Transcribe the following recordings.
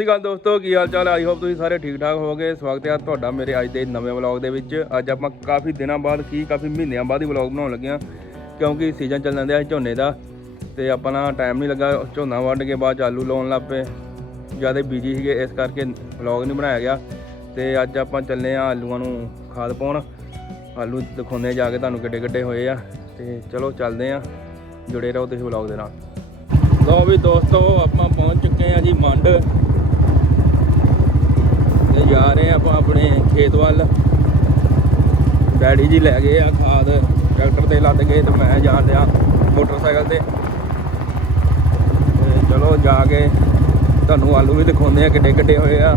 ਸਤਿ ਸ਼੍ਰੀ ਅਕਾਲ ਦੋਸਤੋ, ਕੀ ਹਾਲ ਚਾਲ ਆਈ ਹੋਪ ਤੁਸੀਂ ਸਾਰੇ ਠੀਕ ਠਾਕ ਹੋਵੋਗੇ। ਸਵਾਗਤ ਹੈ ਤੁਹਾਡਾ ਮੇਰੇ ਅੱਜ ਦੇ ਨਵੇਂ ਵਲੌਗ ਦੇ ਵਿੱਚ। ਅੱਜ ਆਪਾਂ ਕਾਫੀ ਦਿਨਾਂ ਬਾਅਦ ਕੀ, ਕਾਫੀ ਮਹੀਨਿਆਂ ਬਾਅਦ ਹੀ ਵਲੌਗ ਬਣਾਉਣ ਲੱਗੇ ਹਾਂ, ਕਿਉਂਕਿ ਸੀਜ਼ਨ ਚੱਲਣ ਦਿਆ ਝੋਨੇ ਦਾ ਤੇ ਆਪਾਂ ਨਾ ਟਾਈਮ ਨਹੀਂ ਲੱਗਾ, ਝੋਨਾ ਵੱਢ ਕੇ ਬਾਅਦ 'ਚ ਆਲੂ ਲਾਉਣ ਲੱਗ ਪਏ। ਜ਼ਿਆਦਾ ਬਿਜ਼ੀ ਸੀਗੇ, ਇਸ ਕਰਕੇ ਵਲੌਗ ਨਹੀਂ ਬਣਾਇਆ ਗਿਆ। ਤੇ ਅੱਜ ਆਪਾਂ ਚੱਲੇ ਆ ਆਲੂਆਂ ਨੂੰ ਖਾਦ ਪਾਉਣ। ਆਲੂ ਦਿਖਾਉਂਦੇ ਜਾ ਕੇ ਤੁਹਾਨੂੰ ਕਿੱਡੇ ਕਿੱਡੇ ਹੋਏ ਆ। ਤੇ ਚਲੋ ਚੱਲਦੇ ਆ ਜੁੜੇ ਰਹੋ ਤੁਸੀਂ ਵਲੌਗ ਦੇ ਨਾਲ। ਲਓ ਵੀ ਦੋਸਤੋ, ਆਪਾਂ ਪਹੁੰਚ ਚੁੱਕੇ ਆ ਜੀ ਮੰਡ ਤੇ ਜਾ ਰਹੇ ਆ ਆਪਾਂ ਆਪਣੇ ਖੇਤ ਵੱਲ। ਡੈਡੀ ਜੀ ਲੈ ਗਏ ਆ ਖਾਦ, ਟਰੈਕਟਰ ਤੇ ਲੱਦ ਗਏ ਤੇ ਮੈਂ ਜਾ ਰਿਹਾ ਮੋਟਰਸਾਈਕਲ ਤੇ। ਤੇ ਚਲੋ ਜਾ ਕੇ ਤੁਹਾਨੂੰ ਆਲੂ ਵੀ ਦਿਖਾਉਂਦੇ ਆ ਕਿੱਡੇ ਕਿੱਡੇ ਹੋਏ ਆ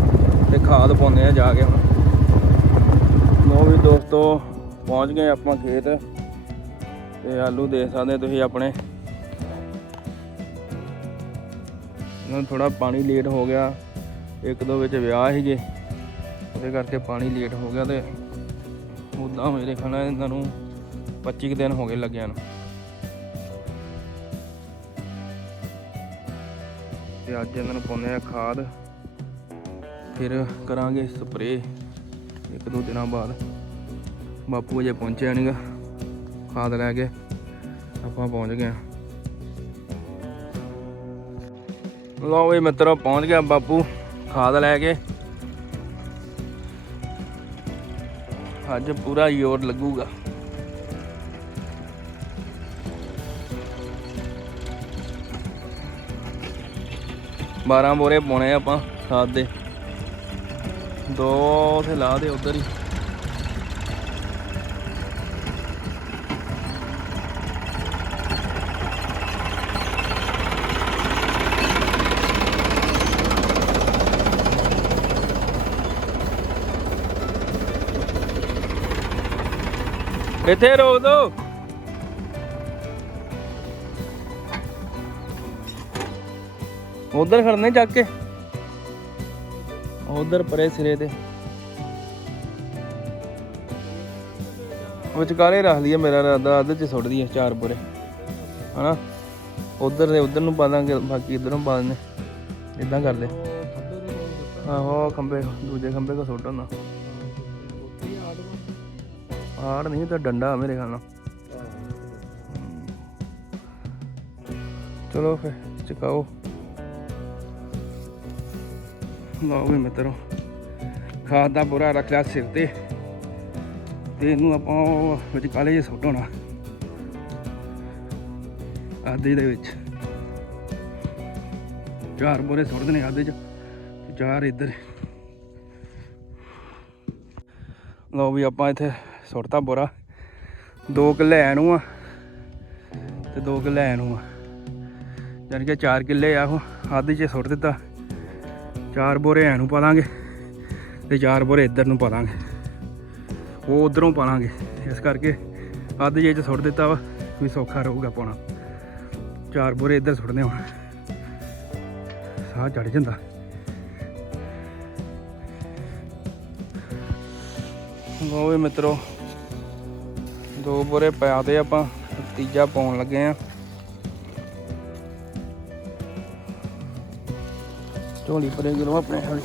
ਤੇ ਖਾਦ ਪਾਉਂਦੇ ਆ ਜਾ ਕੇ ਹੁਣ। ਲੋ ਵੀ ਦੋਸਤੋ, ਪਹੁੰਚ ਗਏ ਆਪਾਂ ਖੇਤ। ਤੇ ਆਲੂ ਦੇਖ ਸਕਦੇ ਤੁਸੀਂ ਆਪਣੇ। ਇਹਨਾਂ ਨੂੰ ਥੋੜਾ ਪਾਣੀ ਲੇਟ ਹੋ ਗਿਆ। ਇੱਕ ਦੋ ਵਿੱਚ ਵਿਆਹ ਸੀਗੇ। ਉਹਦੇ ਕਰਕੇ ਪਾਣੀ ਲੇਟ ਹੋ ਗਿਆ ਤੇ ਉਦਾਂ ਮੇਰੇ ਖਾਣਾ ਇਹਨਾਂ ਨੂੰ 25 ਕੁ ਦਿਨ ਹੋ ਗਏ ਲੱਗਿਆ ਨੂੰ। ਤੇ ਅੱਜ ਇਹਨਾਂ ਨੂੰ ਪਾਉਂਦੇ ਆ ਖਾਦ। ਫਿਰ ਕਰਾਂਗੇ ਸਪਰੇ ਇੱਕ ਦੋ ਦਿਨਾਂ ਬਾਅਦ। ਬਾਪੂ ਅਜੇ ਪਹੁੰਚਿਆ ਨਹੀਂਗਾ ਖਾਦ ਲੈ ਕੇ ਆਪਾਂ ਪਹੁੰਚ ਗਏ ਹਾਂ ਲਓ ਵੀ ਮਿੱਤਰੋ ਪਹੁੰਚ ਗਿਆ ਬਾਪੂ, ਖਾਦ ਲੈ ਕੇ। ਅੱਜ ਪੂਰਾ ਜ਼ੋਰ ਲੱਗੂਗਾ। ਬਾਰਾਂ ਬੋਰੇ ਪਾਉਣੇ ਆਪਾਂ, ਸਾਥ ਦੇ। ਦੋ ਉਥੇ ਲਾ ਦੇ ਉਧਰ ਹੀ। ਇੱਥੇ ਰੋਕ ਦੋ। ਉਧਰ ਖੜਨੇ ਚੱਕ ਕੇ। ਉਧਰ ਪਰੇ ਸਿਰੇ ਤੇ। ਵਿਚਕਾਰੇ ਰੱਖ ਲਈਏ ਮੇਰਾ ਇਰਾਦਾ ਅੱਧ ਚ ਸੁੱਟ ਦਈਏ ਚਾਰ ਬੁਰੇ ਹਨਾ? ਉਧਰ ਦੇ ਉਧਰ ਨੂੰ ਪਾ ਦਾਂਗੇ ਬਾਕੀ ਇਧਰੋਂ ਪਾ ਦਿੰਦੇ। ਇਦਾਂ ਕਰਦੇ। ਆਹੋ ਖੰਬੇ ਦੂਜੇ ਖੰਬੇ ਕੋ ਸੁੱਟ ਹੁੰਦਾ ਆੜ ਨਹੀਂ ਤਾਂ ਡੰਡਾ ਮੇਰੇ ਖਿਆਲ ਨਾਲ। ਚਲੋ ਫਿਰ, ਚਕਾਓ। ਲਓ ਵੀ ਮਿੱਤਰੋ, ਖਾਦ ਦਾ ਬੁਰਾ ਰੱਖ ਲਿਆ ਸਿਰ ਤੇ। ਤੇ ਇਹਨੂੰ ਆਪਾਂ ਉਹ ਵਿੱਚ ਕਾਲੇ ਜਿਹੇ ਸੁੱਟ ਹੋਣਾ ਆਦੇ ਦੇ ਵਿੱਚ। ਚਾਰ ਬੋਰੇ ਸੁੱਟ ਦੇਣੇ ਆਦੇ ਚ, ਤੇ ਚਾਰ ਇੱਧਰ। ਲਓ ਵੀ ਆਪਾਂ ਇੱਥੇ ਸੁੱਟਤਾ ਬੋਰਾ। ਦੋ ਕਿੱਲੇ ਐ ਨੂੰ ਆ ਤੇ ਦੋ ਕਿੱਲੇ ਐ ਨੂੰ ਆ। ਜਾਣੀ ਕਿ 4 ਕਿੱਲੇ ਆ ਉਹ, ਅੱਧ ਚ ਸੁੱਟ ਦਿੱਤਾ। ਚਾਰ ਬੋਰੇ ਐ ਨੂੰ ਪਾ ਦਾਂਗੇ ਤੇ ਚਾਰ ਬੋਰੇ ਇੱਧਰ ਨੂੰ ਪਾ ਦਾਂਗੇ। ਉਹ ਉਧਰੋਂ ਪਾ ਲਾਂਗੇ। ਇਸ ਕਰਕੇ ਅੱਧ ਜੇ ਚ ਸੁੱਟ ਦਿੱਤਾ ਵਾ, ਵੀ ਸੌਖਾ ਰਹੂਗਾ ਪਾਉਣਾ। ਚਾਰ ਬੋਰੇ ਇੱਧਰ ਸੁੱਟਨੇ ਹੁਣ। ਸਾਹ ਚੜ ਜਾਂਦਾ। ਲਓ ਵੀ ਮਿੱਤਰੋ ਦੋ ਬੋਰੇ ਪਿਆ ਤੇ ਆਪਾਂ ਤੀਜਾ ਪਾਉਣ ਲੱਗੇ ਆ। ਝੋਲੀ ਪਰੇ ਕਰੋ ਆਪਣੇ ਹੌਲੀ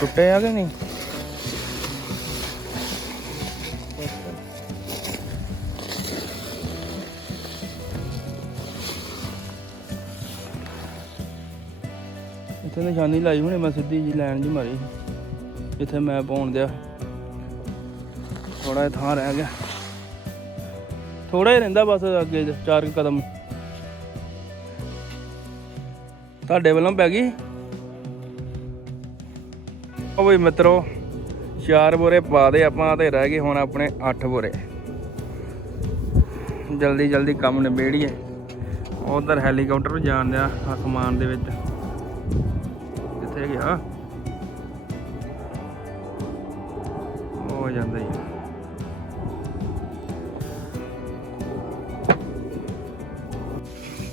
ਟੁੱਟੇ ਆ ਕਿ ਨਹੀਂ? ਇੱਥੇ ਨਿਸ਼ਾਨੀ ਲਾਈ ਹੁਣੇ, ਮੈਂ ਸਿੱਧੀ ਜੀ ਲਾਈਨ ਜੀ ਮਾਰੀ। ਜਿੱਥੇ ਮੈਂ ਪਾਉਣ ਦਿਆ ਥੋੜਾ ਜਿਹਾ ਥਾਂ ਰਹਿ ਗਿਆ। ਥੋੜਾ ਹੀ ਰਹਿੰਦਾ ਬਸ ਅੱਗੇ ਚਾਰ ਕਦਮ। ਤੁਹਾਡੇ ਵੱਲੋਂ ਪੈ ਗਈ? ਉਹ ਵੀ ਮਿੱਤਰੋ, ਚਾਰ ਬੋਰੇ ਪਾ ਦੇ ਆਪਾਂ ਤੇ ਰਹਿ ਗਏ ਹੁਣ ਆਪਣੇ 8 ਬੋਰੇ। ਜਲਦੀ ਜਲਦੀ ਕੰਮ ਨਿਬੇੜੀਏ। ਉਧਰ ਹੈਲੀਕਾਪਟਰ ਜਾਣ ਦਿਆ ਅਸਮਾਨ ਦੇ ਵਿੱਚ। ਕਿੱਥੇ ਗਿਆ ਹੋ ਜਾਂਦਾ ਹੀ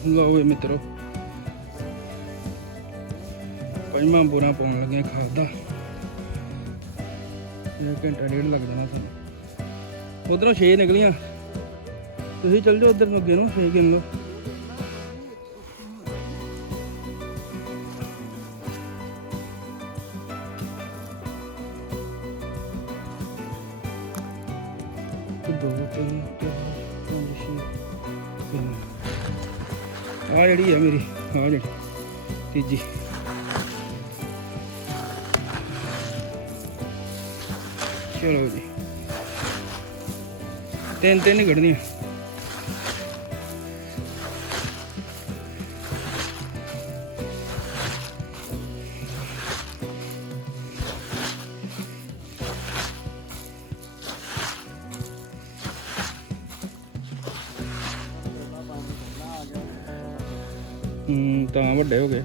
ਲਓ ਵੀ ਮਿੱਤਰੋ। ਪੰਜਵਾਂ ਬੋਰਾ ਪਾਉਣ ਲੱਗੇ ਖਾਦ ਦਾ। ਇਹ ਘੰਟਾ ਡੇਢ ਲੱਗ ਜਾਣਾ ਸਾਨੂੰ। ਉਧਰੋਂ 6 ਨਿਕਲੀਆਂ। ਤੁਸੀਂ ਚੱਲ ਜਾਓ ਉਧਰ ਨੂੰ ਅੱਗੇ ਨੂੰ 6 ਗਿਣ ਲਓ ਦੋ, ਤਿੰਨ, ਚਾਰ, ਪੰਜ, ਛੇ, ਤਿੰਨ। ਆ ਜਿਹੜੀ ਹੈ ਮੇਰੀ ਆ ਜਿਹੜੀ, ਤੀਜੀ। ਚਲੋ ਜੀ। ਤਿੰਨ ਤਿੰਨ ਕੱਢਣੀਆਂ। ਹੂੰ ਤਾਂ ਵੱਡੇ ਹੋ ਗਏ।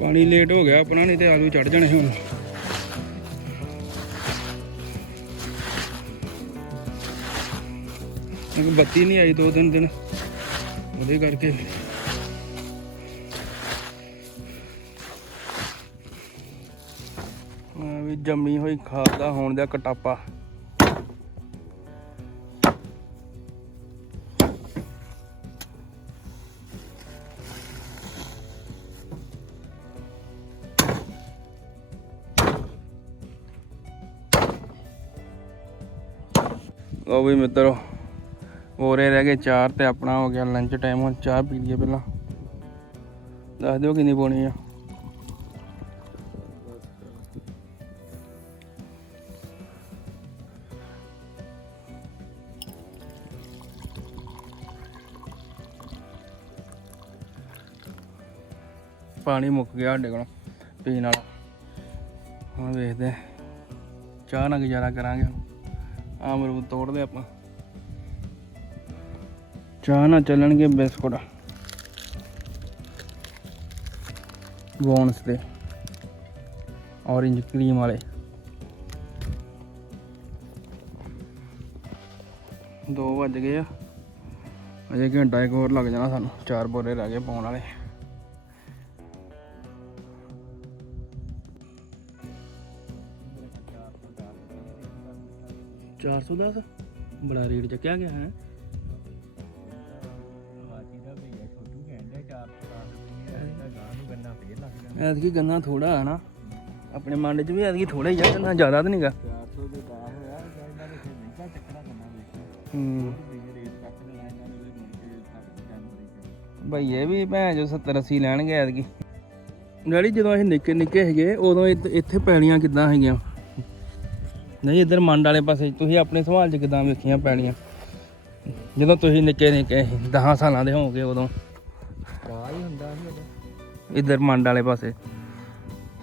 ਪਾਣੀ ਲੇਟ ਹੋ ਗਿਆ ਆਪਣਾ, ਨਹੀਂ ਤੇ ਆਲੂ ਚੜ ਜਾਣੇ ਹੁਣ। ਕਿਉਂਕਿ ਬੱਤੀ ਨਹੀਂ ਆਈ ਦੋ ਤਿੰਨ ਦਿਨ। ਉਹਦੇ ਕਰਕੇ। ਵੀ ਜੰਮੀ ਹੋਈ ਖਾਦ ਦਾ ਹੋਣ ਦਾ ਕਟਾਪਾ। ਉਹ ਵੀ ਮਿੱਤਰੋ, ਹੋਰੇ ਰਹਿ ਗਏ ਚਾਰ ਤੇ ਆਪਣਾ ਹੋ ਗਿਆ ਲੰਚ ਟਾਈਮ ਹੁਣ ਚਾਹ ਪੀ ਲਈਏ ਪਹਿਲਾਂ। ਦੱਸ ਦਿਓ ਕਿੰਨੀ ਪਾਉਣੀ ਆ। ਪਾਣੀ ਮੁੱਕ ਗਿਆ ਸਾਡੇ ਕੋਲ ਪੀਣ ਵਾਲਾ। ਹੁਣ ਵੇਖਦੇ ਚਾਹ ਨਾਲ ਗੁਜ਼ਾਰਾ ਕਰਾਂਗੇ ਆ ਅਮਰੂਦ ਤੋੜਦੇ ਆਪਾਂ। ਚਾਹ ਨਾਲ ਚੱਲਣਗੇ ਬਿਸਕੁਟ। ਬੋਨਸ ਦੇ। ਔਰੇਂਜ ਕਰੀਮ ਵਾਲੇ। ਦੋ ਵੱਜ ਗਏ ਆ। ਅਜੇ ਘੰਟਾ ਇੱਕ ਹੋਰ ਲੱਗ ਜਾਣਾ ਸਾਨੂੰ। ਚਾਰ ਬੋਰੇ ਰਹਿ ਗਏ ਪਾਉਣ ਵਾਲੇ। ਚਾਰ ਸੌ ਦਸ? ਬੜਾ ਰੇਟ ਚੱਕਿਆ ਗਿਆ, ਹੈ? ਐਤਕੀ ਗੰਨਾ ਥੋੜਾ ਹੈ ਨਾ। ਆਪਣੇ ਮੰਡ 'ਚ ਵੀ ਐਤਕੀ ਥੋੜਾ ਹੀ ਆ ਗੰਨਾ ਜ਼ਿਆਦਾ ਤਾਂ ਨਹੀਂਗਾ 400 ਦੇ 10 ਹੋਇਆ ਇਹਨਾਂ ਨੇ ਫਿਰ ਮਹਿੰਗਾ ਚੱਕਣਾ ਕਰਨਾ ਹੂੰ। ਵੀ ਰੇਟ ਵੀ ਭੈਣ ਜੋ 70 80 ਲੈਣਗੇ ਐਤਕੀ। ਡੈਡੀ ਜਦੋਂ ਅਸੀਂ ਨਿੱਕੇ ਨਿੱਕੇ ਹੈਗੇ ਉਦੋਂ ਇੱਥੇ ਪੈਲੀਆਂ ਕਿੱਦਾਂ ਹੈਗੀਆਂ ਨਹੀਂ ਇੱਧਰ ਮੰਡ ਵਾਲੇ ਪਾਸੇ ਤੁਸੀਂ ਆਪਣੇ ਸਵਾਲ 'ਚ ਕਿੱਦਾਂ ਵੇਖੀਆਂ ਪੈਲੀਆਂ ਜਦੋਂ ਤੁਸੀਂ ਨਿੱਕੇ ਨਿੱਕੇ ਸੀ 10 ਸਾਲਾਂ ਦੇ ਹੋਵੋਗੇ ਉਦੋਂ। ਹੀ ਹੁੰਦਾ ਸੀ ਉਦੋਂ। ਇੱਧਰ ਮੰਡ ਵਾਲੇ ਪਾਸੇ।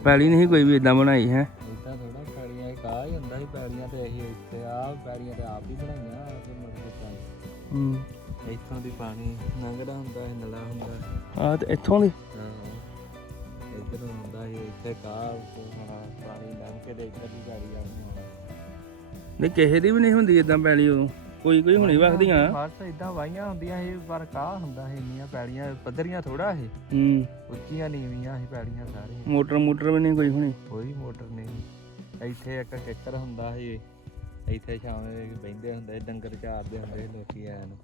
ਪੈਲੀ ਨਹੀਂ ਕੋਈ ਵੀ ਇਦਾਂ ਬਣਾਈ ਹੈ? ਇਦਾਂ ਥੋੜਾ ਹੀ ਹੁੰਦਾ ਸੀ ਪੈੜੀਆਂ ਤੇ ਅਸੀਂ ਇੱਥੇ ਆ ਪੈੜੀਆਂ ਤੇ ਆਪ ਹੀ ਬਣਾਈਆਂ ਤੇ ਮੁੜ ਕੇ ਤਾਂ। ਹੂੰ। ਇੱਥੋਂ ਦੀ ਪਾਣੀ ਲੰਘਦਾ ਹੁੰਦਾ ਸੀ ਨਲਾ ਹੁੰਦਾ ਆ ਤੇ ਇੱਥੋਂ ਦੀ? ਹਾਂ। ਇੱਧਰੋਂ ਹੁੰਦਾ ਸੀ ਇੱਥੇ ਕਾ ਪਾਣੀ ਲੰਘ ਕੇ ਤੇ ਇੱਧਰ ਦੀ ਗਾੜੀ ਨਹੀਂ ਕਿਸੇ ਦੀ ਵੀ ਨਹੀਂ ਹੁੰਦੀ ਇਦਾਂ ਪੈਲੀ ਉਦੋਂ। ਕੋਈ ਕੋਈ ਹੁਣੀ ਵਖਦੀਆਂ ਫਰਸ ਇਦਾਂ ਵਾਹੀਆਂ ਹੁੰਦੀਆਂ ਸੀ ਪਰ ਕਾ ਹੁੰਦਾ ਸੀ ਇੰਨੀਆਂ ਪੈੜੀਆਂ ਪੱਧਰੀਆਂ ਥੋੜਾ ਸੀ। ਹੂੰ। ਉੱਚੀਆਂ ਨੀਵੀਆਂ ਸੀ ਪੈੜੀਆਂ ਸਾਰੀਆਂ। ਮੋਟਰ ਮੋਟਰ ਵੀ ਨਹੀਂ ਕੋਈ ਹੁਣੀ। ਕੋਈ ਮੋਟਰ ਨਹੀਂ ਇੱਥੇ ਇੱਕ ਕਿੱਕਰ ਹੁੰਦਾ ਸੀ ਇੱਥੇ ਛਾਵੇਂ ਬਹਿੰਦੇ ਹੁੰਦੇ ਡੰਗਰ ਚਾਰਦੇ ਹੁੰਦੇ ਲੋਕੀ ਐ ਨੂੰ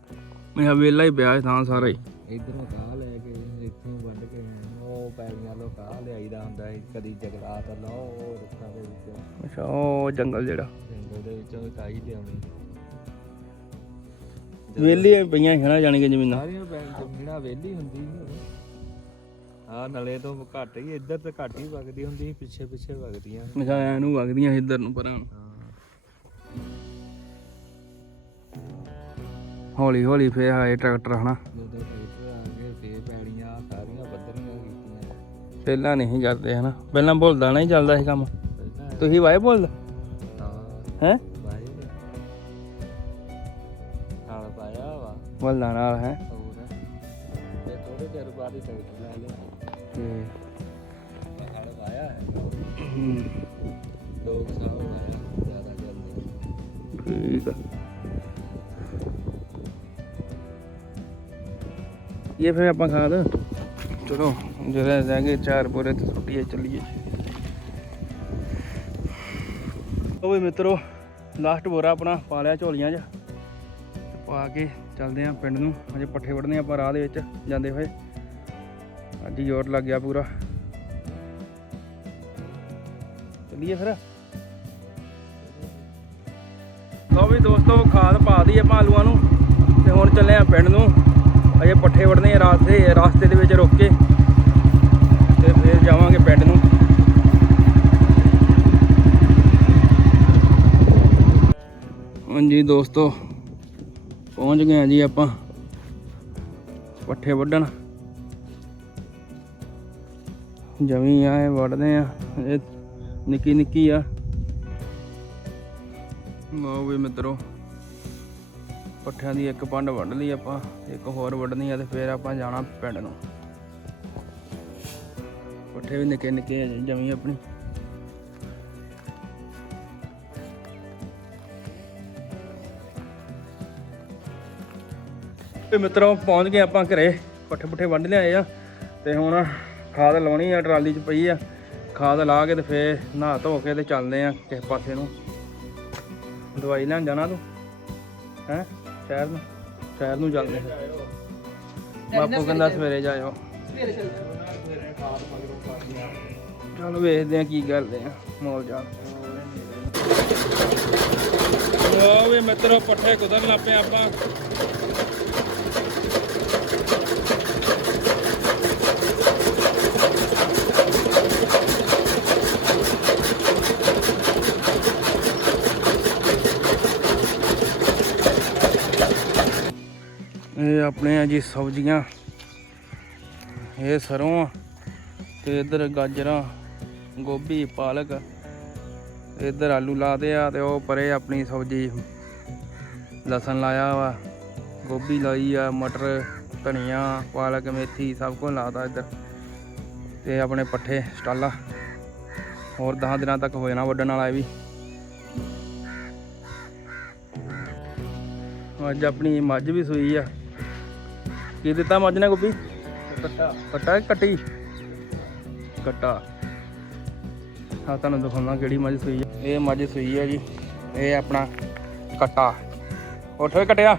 ਮੇਰਾ ਵੇਲਾ ਹੀ ਸੀ ਥਾਂ ਸਾਰਾ ਹੀ। ਇਧਰੋਂ ਕਾਹ ਲੈ ਕੇ ਇੱਥੋਂ ਵੱਢ ਕੇ ਉਹ ਪੈਲੀਆਂ ਲੋ ਕਾਹ ਲਿਆਈਦਾ ਹੁੰਦਾ ਸੀ ਕਦੀ ਜਗਰਾਤ ਲਓ ਰੁੱਖਾਂ ਦੇ ਵਿੱਚੋਂ। ਅੱਛਾ ਉਹ ਜੰਗਲ ਜਿਹੜਾ। ਜੰਗਲ ਦੇ ਵਿੱਚੋਂ ਕਾਹੀ ਲਿਆਉਣੀ ਵੇਲੀ ਪਈਆਂ ਖਣਾ ਜਾਣਗੇ ਜ਼ਮੀਨਾਂ। ਸਾਰੀਆਂ ਪੈਣ ਜ਼ਮੀਨਾਂ ਵਿਹਲੀ ਹੁੰਦੀ ਆ ਨਲੇ ਤੋਂ ਘੱਟ ਹੀ ਇੱਧਰ ਤੇ ਘੱਟ ਹੀ ਵਗਦੀ ਹੁੰਦੀ ਸੀ ਪਿੱਛੇ ਪਿੱਛੇ ਵਗਦੀਆਂ। ਮਸਾਇਆ ਨੂੰ ਵਗਦੀਆਂ ਇੱਧਰ ਨੂੰ ਪਰਾਂ ਨੂੰ। ਹਾਂ। ਹੌਲੀ ਹੌਲੀ ਫੇਰ ਆਏ ਟਰੈਕਟਰ ਹਨਾ। ਜਦੋਂ ਟਰੈਕਟਰ ਆ ਗਏ ਫੇਰ ਪੈੜੀਆਂ ਸਾਰੀਆਂ ਬੱਦਰੀਆਂ ਕੀਤੀਆਂ ਪਹਿਲਾਂ ਨਹੀਂ ਕਰਦੇ ਹਨਾ। ਪਹਿਲਾਂ ਭੁੱਲਦਾ ਨਹੀਂ ਚੱਲਦਾ ਸੀ ਕੰਮ। ਪਹਿਲਾਂ ਤੁਸੀਂ ਵਾਏ ਭੁੱਲ? ਹੈ? ਨਾਲ ਪਾਇਆ ਵਾ। ਭੁੱਲਦਾ ਨਾਲ ਹੈ। ਹੋਰ। ਤੇ ਥੋੜੇ ਚਿਰ ਬਾਅਦ ਹੀ ਟਰੈਕਟਰ ਲੈ ਲਿਆ। ਨਾਲ ਪਾਇਆ ਹੈ। ਦੋ ਕੁ ਸਾਲ ਪਾਇਆ ਜ਼ਿਆਦਾ ਚੱਲਦੇ ਠੀਕ ਆ। ਇਹ ਫਿਰ ਆਪਾਂ ਖਾ ਲ। ਚਲੋ ਜਿਹੜੇ ਰਹਿ ਗਏ ਚਾਰ ਪੂਰੇ ਤੇ ਛੁੱਟੀਏ ਚੱਲੀਏ। ਵੀ ਮਿੱਤਰੋ ਲਾਸਟ ਬੋਰਾ ਆਪਣਾ ਪਾ ਲਿਆ ਝੋਲੀਆਂ 'ਚ ਪਾ ਕੇ ਚੱਲਦੇ ਆਂ ਪਿੰਡ ਨੂੰ। ਅਜੇ ਪੱਠੇ ਵੜਨੇ ਆਪਾਂ ਰਾਹ ਦੇ ਵਿੱਚ ਜਾਂਦੇ ਹੋਏ। ਅੱਜ ਹੀ ਜ਼ੋਰ ਲੱਗ ਗਿਆ ਪੂਰਾ। ਚੱਲੀਏ ਫਿਰ। ਲਓ ਵੀ ਦੋਸਤੋ, ਖਾਦ ਪਾ ਦਈ ਆਪਾਂ ਆਲੂਆਂ ਨੂੰ ਤੇ ਹੁਣ ਚੱਲੇ ਆ ਪਿੰਡ ਨੂੰ। ਅਜੇ ਪੱਠੇ ਵੜਨੇ ਆ ਰਾਸਤੇ ਰਾਸਤੇ ਦੇ ਵਿੱਚ ਰੁਕ ਕੇ ਤੇ ਫਿਰ ਜਾਵਾਂਗੇ ਪਿੰਡ ਨੂੰ। ਹਾਂਜੀ ਦੋਸਤੋ, ਪਹੁੰਚ ਗਏ ਆ ਜੀ ਆਪਾਂ ਪੱਠੇ ਵੱਢਣ। ਜਮੀ ਆ ਵੱਢਦੇ ਆ ਇਹ ਨਿੱਕੀ ਨਿੱਕੀ ਆ। ਲਓ ਵੀ ਮਿੱਤਰੋ, ਪੱਠਿਆਂ ਦੀ ਇੱਕ ਪੰਡ ਵੱਢ ਲਈ ਆਪਾਂ, ਇੱਕ ਹੋਰ ਵੱਢਣੀ ਆ ਤੇ ਫਿਰ ਆਪਾਂ ਜਾਣਾ ਪਿੰਡ ਨੂੰ। ਪੱਠੇ ਵੀ ਨਿੱਕੇ ਨਿੱਕੇ ਆ ਜੀ, ਜਮੀ ਆਪਣੀ। ਤੇ ਮਿੱਤਰੋ ਪਹੁੰਚ ਗਏ ਆਪਾਂ ਘਰੇ, ਪੱਠੇ ਪੁੱਠੇ ਵੰਡ ਲਿਆਏ ਆ ਤੇ ਹੁਣ ਖਾਦ ਲਾਉਣੀ ਆ, ਟਰਾਲੀ 'ਚ ਪਈ ਆ। ਖਾਦ ਲਾ ਕੇ ਤੇ ਫੇਰ ਨਹਾ ਧੋ ਕੇ ਤੇ ਚੱਲਦੇ ਆ ਕਿਸੇ ਪਾਸੇ ਨੂੰ। ਦਵਾਈ ਲੈਣ ਜਾਣਾ ਤੂੰ? ਹੈ? ਸ਼ਹਿਰ ਨੂੰ? ਸ਼ਹਿਰ ਨੂੰ ਚੱਲਦੇ ਆ। ਬਾਪੂ ਕਹਿੰਦਾ ਸਵੇਰੇ ਜਾਇਓ। ਚਲ ਵੇਖਦੇ ਆ ਕੀ ਕਰਦੇ ਆ ਮੌਲ ਜਾ ਉਹ ਵੀ ਮਿੱਤਰੋ, ਪੱਠੇ ਕੁਦਰ ਲੱਪੇ ਆਪਾਂ। ਇਹ ਆਪਣੇ ਆ ਜੀ ਸਬਜ਼ੀਆਂ। ਇਹ ਸਰੋਂ ਆ ਤੇ ਇਧਰ ਗਾਜਰਾਂ, ਗੋਭੀ, ਪਾਲਕ, ਇਧਰ ਆਲੂ ਲਾਦੇ ਆ ਤੇ ਉਹ ਪਰੇ ਆਪਣੀ ਸਬਜ਼ੀ ਲਸਣ ਲਾਇਆ ਵਾ, ਗੋਭੀ ਲਾਈ ਆ, ਮਟਰ, ਧਨੀਆ, ਪਾਲਕ, ਮੇਥੀ ਸਭ ਕੁਝ ਲਾਦਾ ਇੱਧਰ ਤੇ ਆਪਣੇ ਪੱਠੇ, ਸਟਾਲਾ। ਹੋਰ 10 ਦਿਨਾਂ ਤੱਕ ਹੋ ਜਾਣਾ ਵੱਢਣ ਵਾਲਾ ਇਹ ਵੀ। ਅੱਜ ਆਪਣੀ ਮੱਝ ਵੀ ਸੂਈ ਆ। ਕੀ ਦਿੱਤਾ ਮੱਝ ਨੇ ਗੋਭੀ ਕੱਟਾ ਕੱਟਾ ਕਿ ਕੱਟੀ? ਕੱਟਾ। ਹਾਂ ਤੁਹਾਨੂੰ ਦਿਖਾਉਣਾ ਕਿਹੜੀ ਮੱਝ ਸੂਈ ਆ। ਇਹ ਮੱਝ ਸੂਈ ਆ ਜੀ। ਇਹ ਆਪਣਾ ਕੱਟਾ। ਉੱਠ ਓਏ ਕਟਿਆ।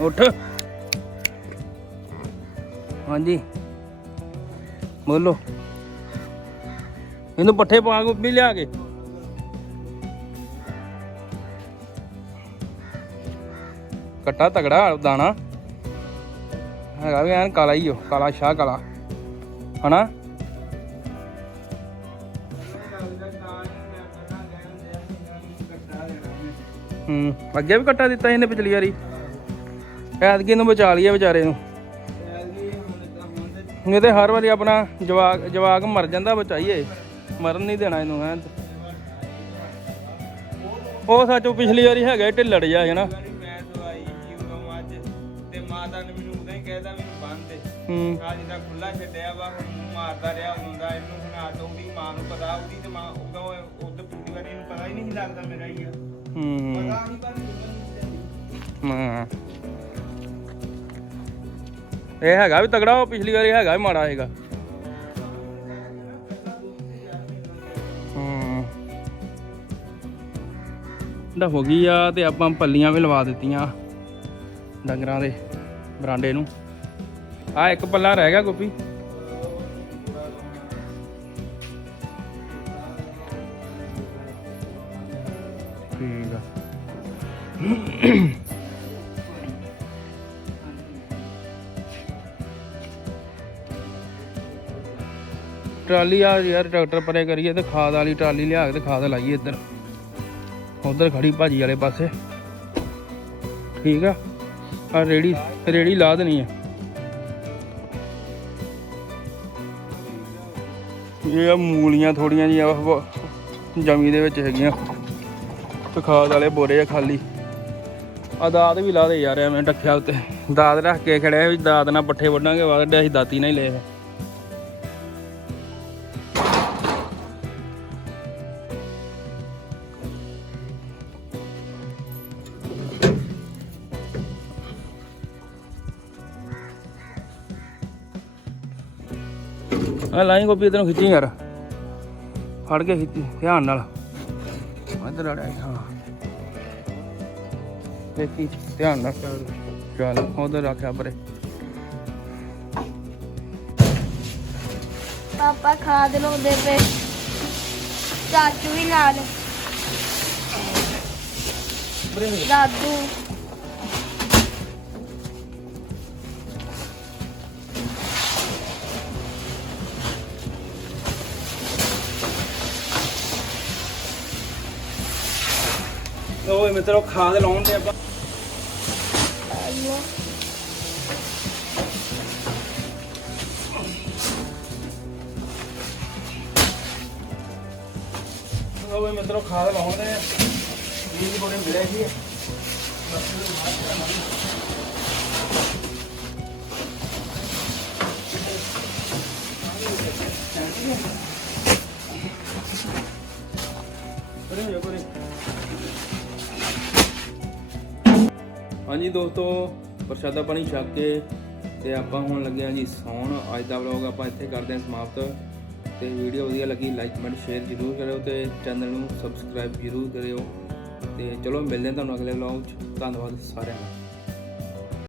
ਉੱਠ। ਹਾਂਜੀ। ਬੋਲੋ। ਇਹਨੂੰ ਪੱਠੇ ਪਾ ਗੋਭੀ ਲਿਆ ਕੇ। ਕੱਟਾ ਤਗੜਾ ਦਾਣਾ। ਹੈਗਾ ਵੀ ਐਨ ਕਾਲਾ ਹੀ ਉਹ, ਕਾਲਾ ਸ਼ਾਹ ਕਾਲਾ। ਹਨਾ? ਹੂੰ, ਅੱਗੇ ਵੀ ਕੱਟਾ ਦਿੱਤਾ ਇਹਨੇ ਪਿਛਲੀ ਵਾਰੀ। ਐਤਕੀ ਨੂੰ ਬਚਾ ਲਿਆ ਵਿਚਾਰੇ ਨੂੰ। ਇਹ ਤੇ ਹਰ ਵਾਰੀ ਆਪਣਾ ਜਵਾਕ ਜਵਾਕ ਮਰ ਜਾਂਦਾ, ਬਚਾਈਏ। ਮਰਨ ਨਹੀਂ ਦੇਣਾ ਇਹਨੂੰ ਹੈ ਉਹ ਸੱਚੋ ਪਿਛਲੀ ਵਾਰੀ ਹੈਗਾ ਢਿੱਲੜ ਜਾ ਹੈ ਨਾ। ਕਹਿਦਾ ਮੈਨੂੰ ਬੰਨ ਦੇ। ਹੂੰ। ਆ ਜਿੱਦਾਂ ਖੁੱਲਾ ਛੱਡਿਆ ਵਾ ਹੁਣ ਮੂੰਹ ਮਾਰਦਾ ਰਿਹਾ ਉਦੋਂ ਦਾ ਇਹਨੂੰ ਹੁਣ ਆ ਉਹਦੀ ਮਾਂ ਨੂੰ ਪਤਾ ਉਹਦੀ ਤੇ ਮਾਂ ਉਦੋਂ ਉਦੋਂ ਪਿਛਲੀ ਵਾਰੀ ਇਹਨੂੰ ਪਤਾ ਹੀ ਨਹੀਂ ਲੱਗਦਾ ਮੇਰਾ ਹੀ ਆ। ਹੂੰ। ਪਤਾ ਨਹੀਂ ਪਰ ਮੈਨੂੰ ਹਾਂ। ਇਹ ਹੈਗਾ ਵੀ ਤਗੜਾ ਉਹ ਪਿਛਲੀ ਵਾਰੀ ਹੈਗਾ ਵੀ ਮਾੜਾ ਹੈਗਾ ਹੂੰ। ਹੋ ਗਈ ਆ ਤੇ ਆਪਾਂ ਪੱਲੀਆਂ ਵੀ ਲਵਾ ਦਿੱਤੀਆਂ ਡੰਗਰਾਂ ਦੇ। ਬਰਾਂਡੇ ਨੂੰ। ਆ ਇੱਕ ਪੱਲਾ ਰਹਿ ਗਿਆ ਗੋਪੀ। ਠੀਕ ਆ। ਟਰਾਲੀ ਆ ਯਾਰ ਟਰੈਕਟਰ ਪਰੇ ਕਰੀਏ ਤੇ ਖਾਦ ਵਾਲੀ ਟਰਾਲੀ ਲਿਆ ਕੇ ਤੇ ਖਾਦ ਲਾਈਏ ਇੱਧਰ। ਉਧਰ ਖੜੀ ਭਾਜੀ ਵਾਲੇ ਪਾਸੇ। ਠੀਕ ਆ? ਆ ਰੇੜੀ ਰੇੜੀ ਲਾ ਦੇਣੀ ਹੈ ਇਹ ਆ ਮੂਲੀਆਂ ਥੋੜੀਆਂ ਜੀਆਂ ਉਹ ਜਮੀ ਦੇ ਵਿੱਚ ਹੈਗੀਆਂ। ਤੇ ਖਾਦ ਵਾਲੇ ਬੋਰੇ ਆ ਖਾਲੀ। ਆ ਦਾਦ ਵੀ ਲਾ ਦੇ ਯਾਰ, ਐਵੇਂ ਡੱਖਿਆ ਉੱਤੇ। ਦਾਦ ਰੱਖ ਕੇ ਖੜਿਆ ਵੀ ਦਾਦ ਨਾਲ ਪੱਠੇ ਵੱਢਾਂਗੇ ਵੱਢਿਆ ਅਸੀਂ ਦਾਤੀ ਨਾਲ ਹੀ ਲਏ ਆ ਲਾਈ ਗੋਪੀ ਤੈਨੂੰ ਖਿੱਚੀ ਯਾਰ। ਫੜ ਕੇ ਖਿੱਚੀ ਧਿਆਨ ਨਾਲ। ਇੱਧਰ ਆ ਰਿਹਾ ਹਾਂ। ਦੇਖੀ ਧਿਆਨ ਨਾਲ। ਚੱਲ ਉਧਰ ਰੱਖਿਆ ਪਰੇ। ਪਾਪਾ ਖਾਦ ਲਾਉਂਦੇ ਪਏ। ਚਾਚੂ ਵੀ ਨਾਲ। ਦਾਦੂ। ਓਏ ਮਿੱਤਰੋ ਖਾਦ ਲਾਉਣ ਦੇ ਆਪਾਂ। ਆਲੂ ਮਿੱਤਰੋ ਖਾਦ ਲਾਉਣ ਦੇ ਬੀਜ ਬੜੇ ਮਿਲੇ ਸੀ। ਹਾਂਜੀ ਦੋਸਤੋ, ਪ੍ਰਸ਼ਾਦਾ ਪਾਣੀ ਛਕ ਕੇ ਤੇ ਆਪਾਂ ਹੁਣ ਲੱਗੇ ਹਾਂ ਜੀ ਸੌਣ। ਅੱਜ ਦਾ ਵਲੌਗ ਆਪਾਂ ਇੱਥੇ ਕਰਦੇ ਹਾਂ ਸਮਾਪਤ। ਤੇ ਵੀਡੀਓ ਵਧੀਆ ਲੱਗੀ ਲਾਈਕ ਕਮੈਂਟ ਸ਼ੇਅਰ ਜ਼ਰੂਰ ਕਰਿਓ ਤੇ ਚੈਨਲ ਨੂੰ ਸਬਸਕ੍ਰਾਈਬ ਜ਼ਰੂਰ ਕਰਿਓ। ਤੇ ਚਲੋ, ਮਿਲਦੇ ਹਾਂ ਤੁਹਾਨੂੰ ਅਗਲੇ ਵਲੌਗ 'ਚ। ਧੰਨਵਾਦ ਸਾਰਿਆਂ ਦਾ।